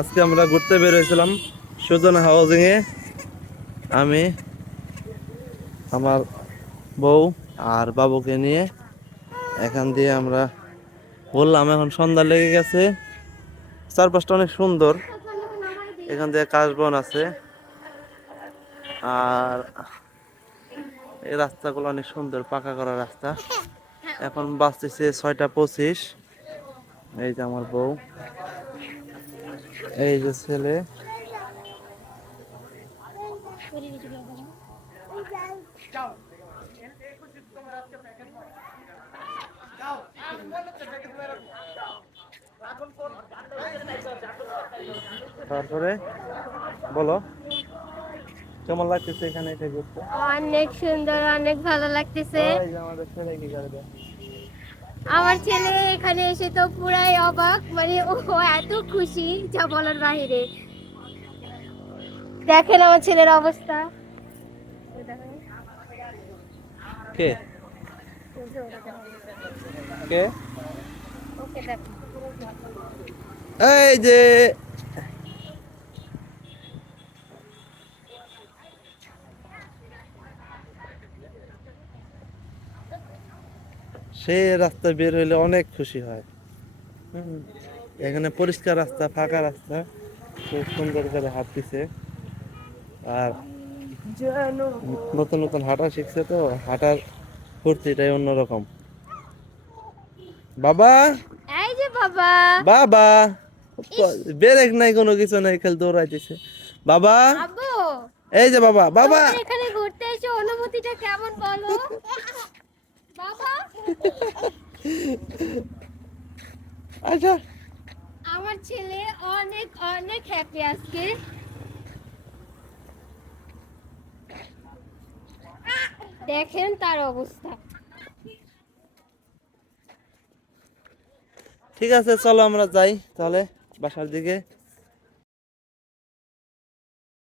আজকে আমরা ঘুরতে বের হয়েছিলাম সুজন হাউজিং এ। আমি, আমার বউ আর বাবুকে নিয়ে এখান দিয়ে আমরা বললাম, এখন সন্ধ্যা লেগে গেছে, চারপাশটা অনেক সুন্দর। এখান দিয়ে কাশবন আছে আর এই রাস্তাগুলো অনেক সুন্দর, পাকা করা রাস্তা। এখন বাজতেছে 6টা 25। এই যে আমার বউ, এই যে ছেলে। তারপরে বলো, কেমন লাগতেছে এখানে এসে ঘুরতে? অনেক সুন্দর, অনেক ভালো লাগতেছে। এই যে আমাদের ছেলে কি করে দেয়। আমার ছেলে এখানে এসে তো পুরাই অবাক, মানে ও এত খুশি যা বলার বাহিরে। দেখেন আমার ছেলের অবস্থা। কে কে ওকে দেখেন। এই যে সে রাস্তা বের হইলে অনেক খুশি হয়। হুম, এখানে পরিষ্কার রাস্তা, ফাঁকা রাস্তা, খুব সুন্দর করে হাঁটতেছে। আর নতুন নতুন হাঁটা শিখছে, তো হাঁটার ফুর্তিটাই অন্যরকম। বাবা, এই যে বাবা। বাবা, ইস, ব্রেক নাই, কোনো কিছু নাই, খেল দৌড়াইতেছে। বাবা, আব্বু, এই যে বাবা, বাবা। তোমার এখানে ঘুরতে এসে অনুভূতিটা কেমন বলো? বাবা, আচ্ছা, আমার ছেলে অনেক অনেক হ্যাপি আজকে। দেখেন তার অবস্থা। ঠিক আছে, চলো আমরা যাই তাহলে বাসার দিকে।